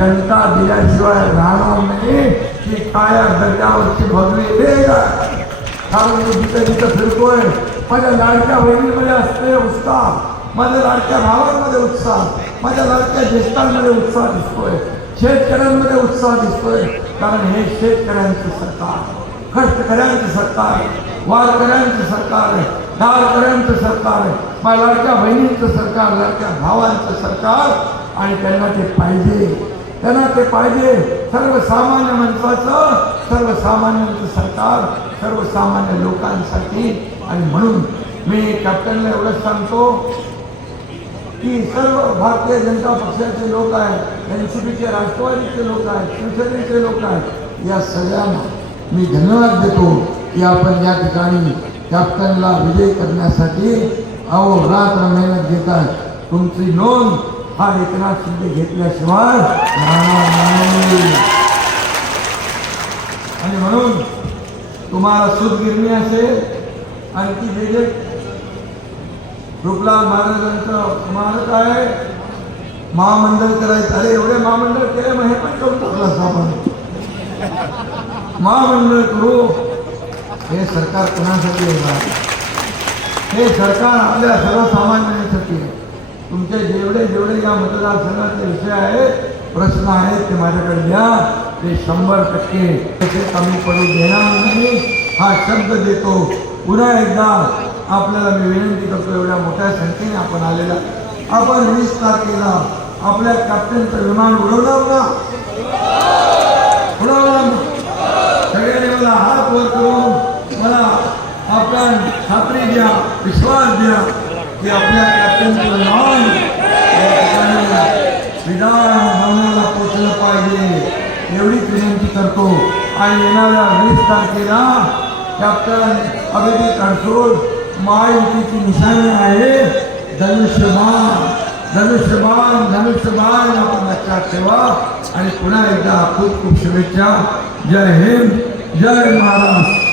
जनता दिल्याशिवाय राहणार नाही की काया दर्जावरची भगवी वेग कारण मी फिरतोय माझ्या लाडक्या बहिणीमध्ये असते उत्साह माझ्या लाडक्या भावांमध्ये उत्साह माझ्या लाडक्या ज्येष्ठांमध्ये उत्साह दिसतोय शेतकऱ्यांमध्ये उत्साह दिसतोय कारण हे शेतकऱ्यांचं सरकार कष्टकऱ्यांचं सरकार आहे वारकऱ्यांचं सरकार आहे दारकऱ्यांचं सरकार आहे माझ्या लाडक्या बहिणींचं सरकार लाडक्या भावांचं सरकार आणि त्यांना ते पाहिजे. त्यांना ते पाहिजे. सर्वसामान्य माणसाचं सर्वसामान्यांचं सरकार सर्वसामान्य लोकांसाठी. आणि म्हणून मी कॅप्टनला एवढंच सांगतो की सर्व भारतीय जनता पक्षाचे लोक आहेत एन सी पीचे राष्ट्रवादीचे लोक आहेत शिवसेनेचे लोक आहेत या सगळ्यांना मी धन्यवाद देतो की आपण या ठिकाणी कॅप्टनला विजय करण्यासाठी अहो रात्र मेहनत घेत आहे तुमची नोंद हा एकनाथ शिंदे घेतल्याशिवाय आणि म्हणून तुम्हाला सूतगिरणी असेल ती जे जे रूपलाल महाराजांचं स्मारक आहे महामंडळ करायचं. अरे एवढे महामंडळ केले मग हे पण करून टाकलं आपण. महामंडळ करू हे सरकार कोणासाठी आहे? हे सरकार आपल्या सर्वसामान्यांसाठी आहे. तुमचे जेवढे जेवढे या मतदारसंघाचे विषय आहेत प्रश्न आहेत ते माझ्याकडे द्या. ते शंभर टक्के तसे कमी पडू देणार नाही. हा शब्द देतो. पुन्हा एकदा आपल्याला मी विनंती करतो एवढ्या मोठ्या संख्येने आपण आलेला आपण वीस तारखेला आपल्या कॅप्टनचं विमान उडवणार ना? उडवणार ना? सगळ्यांनी मला हात वर करून मला आपण खात्री द्या विश्वास द्या. हे आपल्या कॅप्टनचं नाव. विधान भवनाला पोचलं पाहिजे. एवढीच विनंती करतो. आणि येणाऱ्या वीस तारखेला कॅप्टन अभिजित अडसूळ महायुतीची निशाणी आहे. धनुष्यबाण धनुष्यबाण धनुष्यबाण आपण लक्षात ठेवा. आणि पुन्हा एकदा खूप खूप शुभेच्छा. जय हिंद जय महाराष्ट्र.